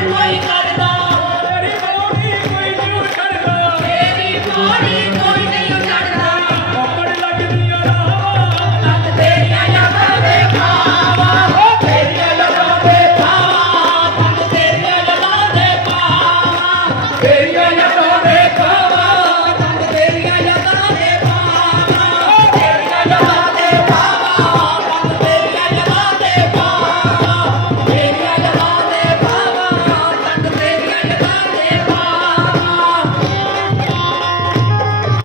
ਕੋਈ ਕਰਦਾ